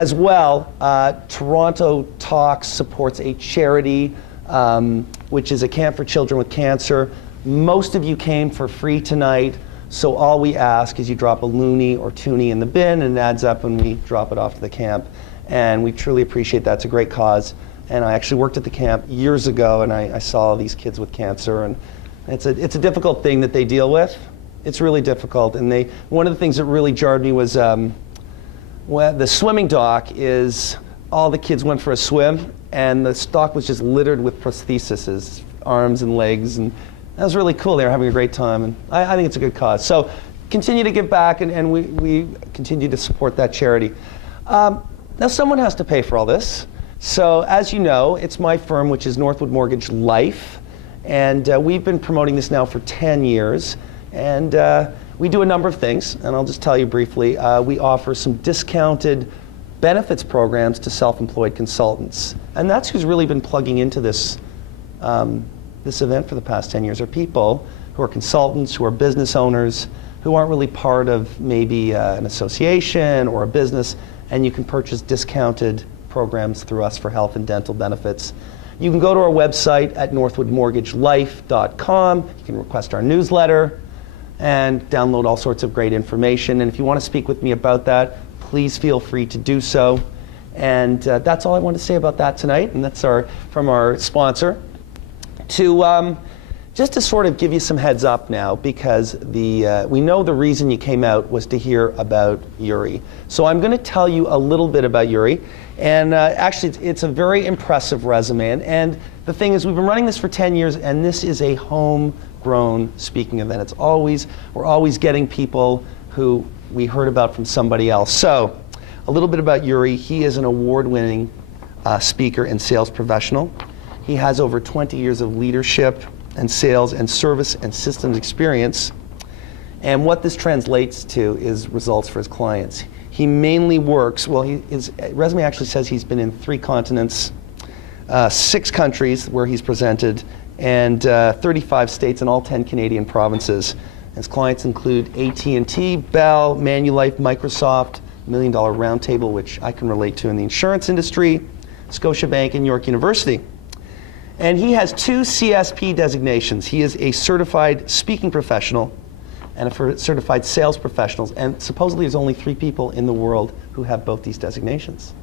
As well, Toronto Talks supports a charity, which is a camp for children with cancer. Most of you came for free tonight, so all we ask is you drop a loonie or toonie in the bin, and it adds up when we drop it off to the camp. And we truly appreciate that. It's a great cause. And I actually worked at the camp years ago, and I saw these kids with cancer, and it's a difficult thing that they deal with. It's really difficult. And one of the things that really jarred me was the swimming dock is all the kids went for a swim, and the dock was just littered with prostheses, arms and legs, and that was really cool. They were having a great time, and I think it's a good cause. So continue to give back, and we continue to support that charity. Now someone has to pay for all this. So as you know, it's my firm, which is Northwood Mortgage Life, and we've been promoting this now for 10 years. And we do a number of things, and I'll just tell you briefly. We offer some discounted benefits programs to self-employed consultants. And that's who's really been plugging into this, this event for the past 10 years, are people who are consultants, who are business owners, who aren't really part of maybe an association or a business, and you can purchase discounted programs through us for health and dental benefits. You can go to our website at northwoodmortgagelife.com. You can request our newsletter and download all sorts of great information. And if you want to speak with me about that, please feel free to do so. And that's all I want to say about that tonight. And that's from our sponsor. Just to sort of give you some heads up now, because we know the reason you came out was to hear about Juri. So I'm going to tell you a little bit about Juri. And actually, it's a very impressive resume. And the thing is, we've been running this for 10 years, and this is a homegrown speaking event. We're always getting people who we heard about from somebody else. So a little bit about Juri. He is an award-winning speaker and sales professional. He has over 20 years of leadership and sales and service and systems experience. And what this translates to is results for his clients. He mainly works, well, his resume actually says he's been in 3 continents, 6 countries where he's presented, and 35 states and all 10 Canadian provinces. His clients include AT&T, Bell, Manulife, Microsoft, $1 Million Roundtable, which I can relate to in the insurance industry, Scotiabank, and York University. And he has 2 CSP designations. He is a certified speaking professional and a certified sales professional. And supposedly there's only 3 people in the world who have both these designations.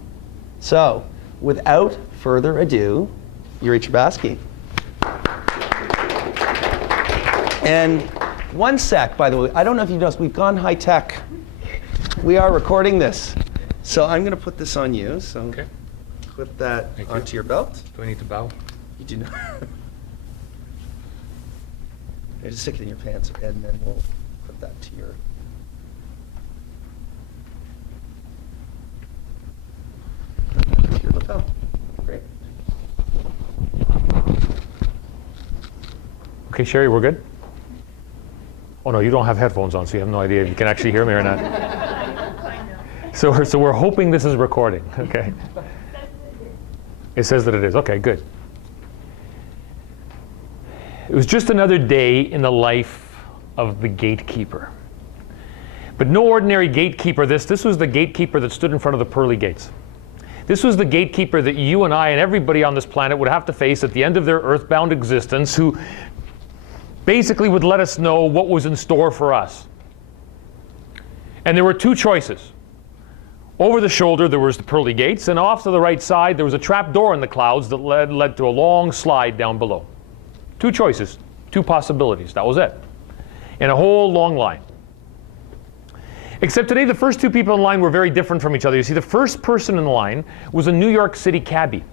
So, without further ado, Juri Chabursky. And one sec, by the way, I don't know if you noticed, we've gone high tech. We are recording this. So I'm going to put this on you. So okay. Clip that onto your belt. Do I need to bow? You do not. Just stick it in your pants, and then we'll put that to your. Lapel. Great. Okay, Sherry, we're good? Oh no, you don't have headphones on, so you have no idea if you can actually hear me or not. So we're hoping this is recording, okay? It says that it is. Okay, good. It was just another day in the life of the gatekeeper. But no ordinary gatekeeper. This was the gatekeeper that stood in front of the pearly gates. This was the gatekeeper that you and I and everybody on this planet would have to face at the end of their earthbound existence, who basically would let us know what was in store for us. And there were 2 choices. Over the shoulder, there was the pearly gates, and off to the right side, there was a trap door in the clouds that led to a long slide down below. 2 choices, 2 possibilities, that was it. And a whole long line. Except today, the first 2 people in line were very different from each other. You see, the first person in the line was a New York City cabbie.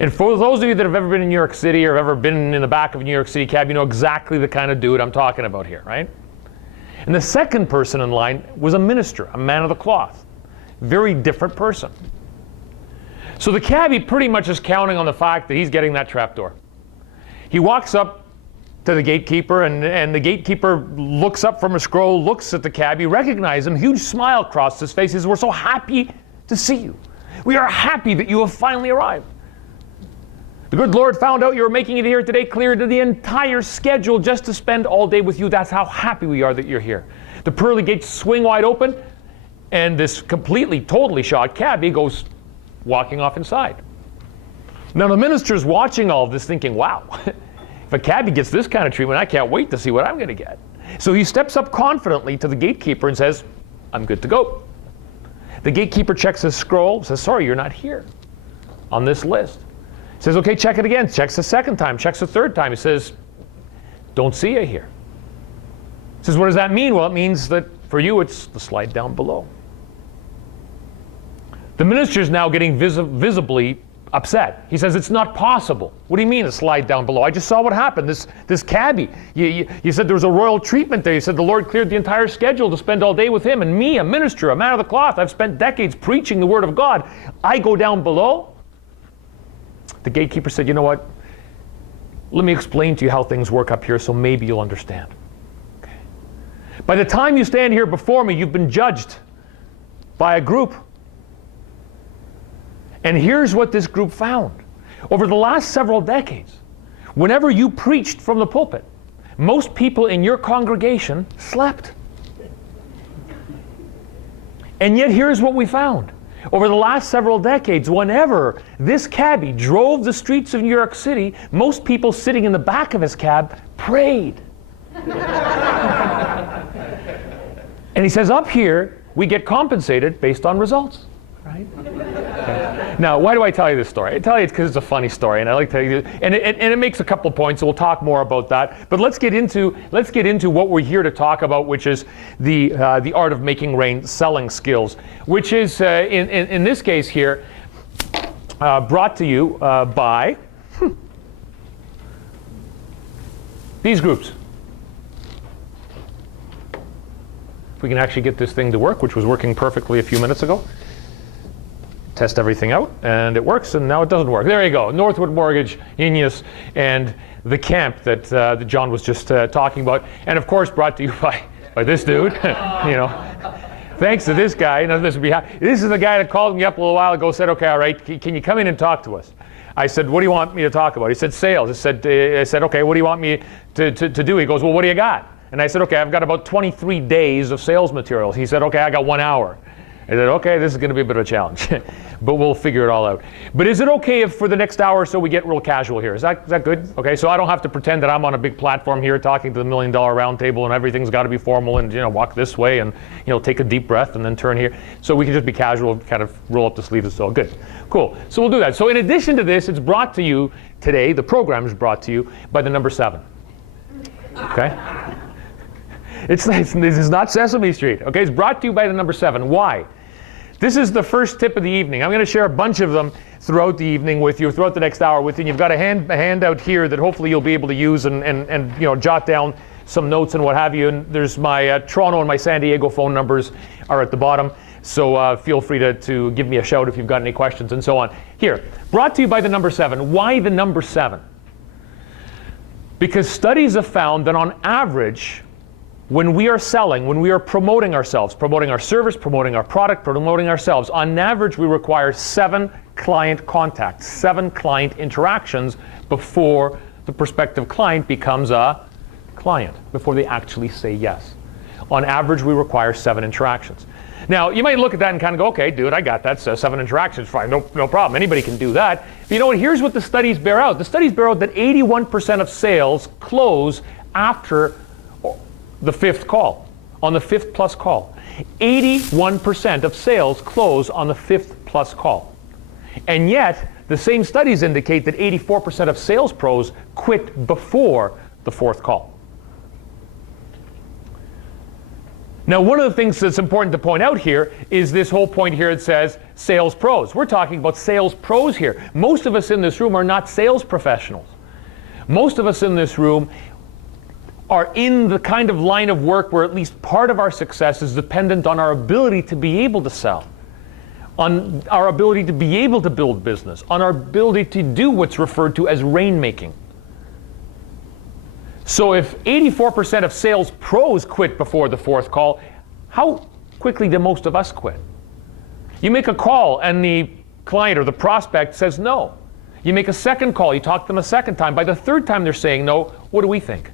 And for those of you that have ever been in New York City or ever been in the back of a New York City cab, you know exactly the kind of dude I'm talking about here, right? And the second person in line was a minister, a man of the cloth. Very different person. So the cabbie pretty much is counting on the fact that he's getting that trapdoor. He walks up to the gatekeeper, and the gatekeeper looks up from a scroll, looks at the cabbie, recognizes him, huge smile across his face. He says, "We're so happy to see you. We are happy that you have finally arrived. The good Lord found out you were making it here today, cleared the entire schedule just to spend all day with you. That's how happy we are that you're here." The pearly gates swing wide open, And this completely, totally shocked cabbie goes walking off inside. Now the minister's watching all of this thinking, wow, if a cabbie gets this kind of treatment, I can't wait to see what I'm going to get. So he steps up confidently to the gatekeeper and says, I'm good to go. The gatekeeper checks his scroll, says, sorry, you're not here on this list. He says, okay, check it again. Checks the second time, checks the third time. He says, don't see you here. He says, what does that mean? Well, it means that for you, it's the slide down below. The minister's now getting visibly upset. He says, it's not possible. What do you mean a slide down below? I just saw what happened. This cabbie, you said there was a royal treatment there. You said the Lord cleared the entire schedule to spend all day with him. And me, a minister, a man of the cloth, I've spent decades preaching the word of God. I go down below? The gatekeeper said, you know what? Let me explain to you how things work up here so maybe you'll understand. Okay. By the time you stand here before me, you've been judged by a group. And here's what this group found. Over the last several decades, whenever you preached from the pulpit, most people in your congregation slept. And yet here's what we found. Over the last several decades, whenever this cabbie drove the streets of New York City, most people sitting in the back of his cab prayed. And he says, up here, we get compensated based on results. Right? Okay. Now, why do I tell you this story? I tell you it's because it's a funny story, and I like to, and it makes a couple of points. So we'll talk more about that. But let's get into what we're here to talk about, which is the art of making rain, selling skills, which is in this case here brought to you by these groups. If we can actually get this thing to work, which was working perfectly a few minutes ago. Test everything out, and it works, and now it doesn't work. There you go. Northwood Mortgage, Ineos, and the camp that John was just talking about. And of course, brought to you by this dude. You know, thanks to this guy. You know, this is the guy that called me up a little while ago, said, okay, all right, can you come in and talk to us? I said, what do you want me to talk about? He said, sales. I said, okay, what do you want me to do? He goes, well, what do you got? And I said, okay, I've got about 23 days of sales materials. He said, okay, I got 1 hour. I said, okay, this is going to be a bit of a challenge, but we'll figure it all out. But is it okay if for the next hour or so we get real casual here? Is that good? Okay, so I don't have to pretend that I'm on a big platform here talking to the $1 million round table and everything's got to be formal and, you know, walk this way and, you know, take a deep breath and then turn here. So we can just be casual, kind of roll up the sleeves and so. Good, cool. So we'll do that. So in addition to this, it's brought to you today, the program is brought to you by the number 7. Okay? This is not Sesame Street. Okay, it's brought to you by the number 7. Why? This is the first tip of the evening. I'm going to share a bunch of them throughout the evening with you, throughout the next hour with you. And you've got a handout here that hopefully you'll be able to use and you know, jot down some notes and what have you. And there's my Toronto and my San Diego phone numbers are at the bottom. So feel free to give me a shout if you've got any questions and so on. Here, brought to you by the number 7. Why the number 7? Because studies have found that on average, when we are selling, when we are promoting ourselves, promoting our service, promoting our product, promoting ourselves, on average we require 7 client contacts, 7 client interactions before the prospective client becomes a client, before they actually say yes. On average we require 7 interactions. Now you might look at that and kind of go, okay, dude, I got that, so 7 interactions, fine, no problem, anybody can do that. But you know what, here's what the studies bear out. The studies bear out that 81% of sales close after the 5th call, on the 5th plus call. 81% of sales close on the 5th plus call. And yet, the same studies indicate that 84% of sales pros quit before the 4th call. Now, one of the things that's important to point out here is this whole point here that says sales pros. We're talking about sales pros here. Most of us in this room are not sales professionals. Most of us in this room are in the kind of line of work where at least part of our success is dependent on our ability to be able to sell, on our ability to be able to build business, on our ability to do what's referred to as rainmaking. So if 84% of sales pros quit before the 4th call, how quickly do most of us quit? You make a call and the client or the prospect says no. You make a second call, you talk to them a second time. By the 3rd time they're saying no, what do we think?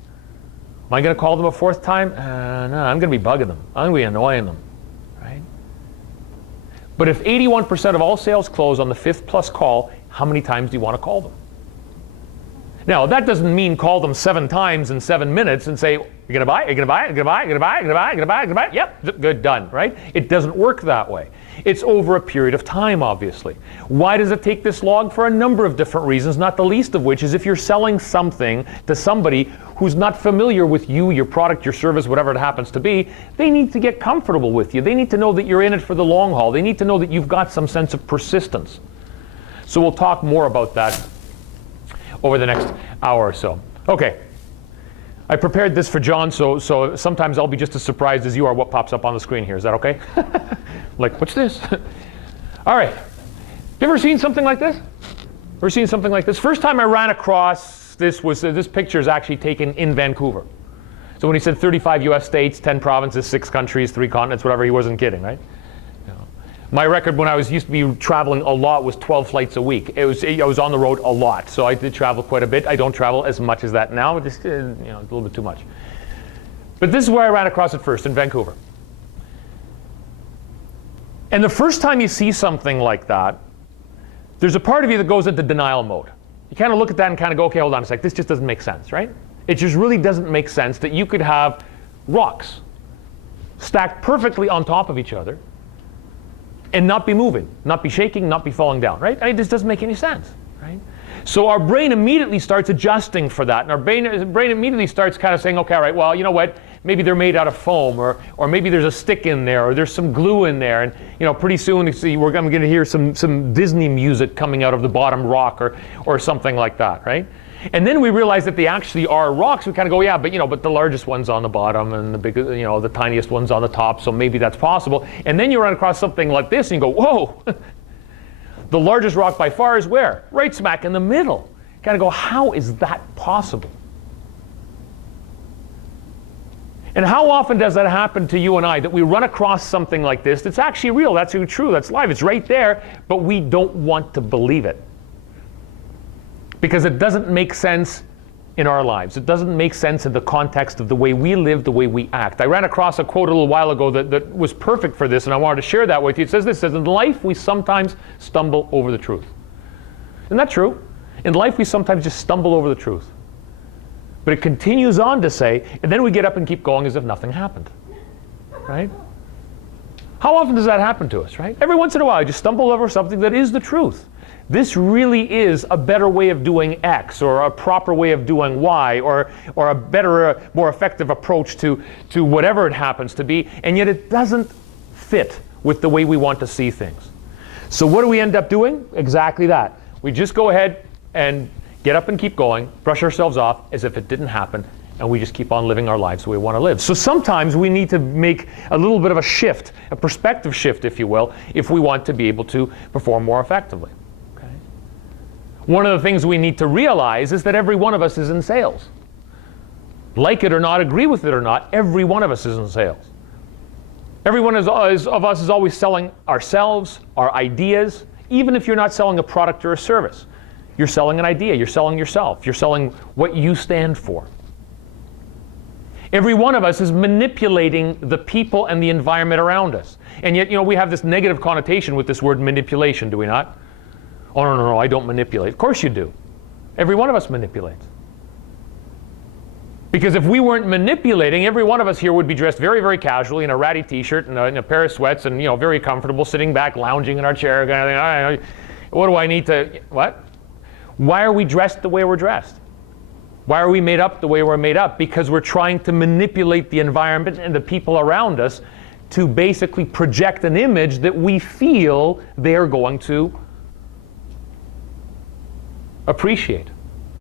Am I going to call them a 4th time? No, I'm going to be bugging them. I'm going to be annoying them, right? But if 81% of all sales close on the 5th plus call, how many times do you want to call them? Now, that doesn't mean call them 7 times in 7 minutes and say, you're going to buy, you're going to buy, you're going to buy, you're going to buy, you're going to buy, you're going to buy, you're going to buy. Yep, good, done, right? It doesn't work that way. It's over a period of time, obviously. Why does it take this long? For a number of different reasons, not the least of which is if you're selling something to somebody who's not familiar with you, your product, your service, whatever it happens to be, they need to get comfortable with you. They need to know that you're in it for the long haul. They need to know that you've got some sense of persistence. So we'll talk more about that over the next hour or so. Okay. I prepared this for John, so sometimes I'll be just as surprised as you are what pops up on the screen here. Is that okay? Like, what's this? All right. You ever seen something like this? Ever seen something like this? First time I ran across this was, this picture is actually taken in Vancouver. So when he said 35 US states, 10 provinces, 6 countries, 3 continents, whatever, he wasn't kidding, right? My record when I used to be traveling a lot was 12 flights a week. I was on the road a lot, so I did travel quite a bit. I don't travel as much as that now, just a little bit too much. But this is where I ran across it first, in Vancouver. And the first time you see something like that, there's a part of you that goes into denial mode. You kind of look at that and kind of go, okay, hold on a sec, this just doesn't make sense, right? It just really doesn't make sense that you could have rocks stacked perfectly on top of each other and not be moving, not be shaking, not be falling down, right? It just doesn't make any sense, right? So our brain immediately starts adjusting for that, and our brain immediately starts kind of saying, okay, all right, well, you know what? Maybe they're made out of foam, or maybe there's a stick in there, or there's some glue in there, and pretty soon I'm going to hear some Disney music coming out of the bottom rock, or something like that, right? And then we realize that they actually are rocks. We kind of go, yeah, but the largest one's on the bottom and the biggest, the tiniest one's on the top, so maybe that's possible. And then you run across something like this and you go, whoa, the largest rock by far is where? Right smack in the middle. You kind of go, how is that possible? And how often does that happen to you and I, that we run across something like this that's actually real, that's true, that's live, it's right there, but we don't want to believe it? Because it doesn't make sense in our lives. It doesn't make sense in the context of the way we live, the way we act. I ran across a quote a little while ago that was perfect for this, and I wanted to share that with you. It says this, in life we sometimes stumble over the truth. Isn't that true? In life we sometimes just stumble over the truth. But it continues on to say, and then we get up and keep going as if nothing happened. Right? How often does that happen to us, right? Every once in a while, you just stumble over something that is the truth. This really is a better way of doing X, or a proper way of doing Y, or a better, more effective approach to whatever it happens to be, and yet it doesn't fit with the way we want to see things. So what do we end up doing? Exactly that. We just go ahead and get up and keep going, brush ourselves off as if it didn't happen, and we just keep on living our lives the way we want to live. So sometimes we need to make a little bit of a shift, a perspective shift, if you will, if we want to be able to perform more effectively. One of the things we need to realize is that every one of us is in sales. Like it or not, agree with it or not, every one of us is in sales. Every one of us is always selling ourselves, our ideas, even if you're not selling a product or a service. You're selling an idea, you're selling yourself, you're selling what you stand for. Every one of us is manipulating the people and the environment around us. And yet, we have this negative connotation with this word manipulation, do we not? Oh, no, I don't manipulate. Of course you do. Every one of us manipulates. Because if we weren't manipulating, every one of us here would be dressed very, very casually in a ratty t-shirt and in a pair of sweats and, very comfortable, sitting back, lounging in our chair, kind of thing. What do I need to, what? Why are we dressed the way we're dressed? Why are we made up the way we're made up? Because we're trying to manipulate the environment and the people around us to basically project an image that we feel they're going to appreciate.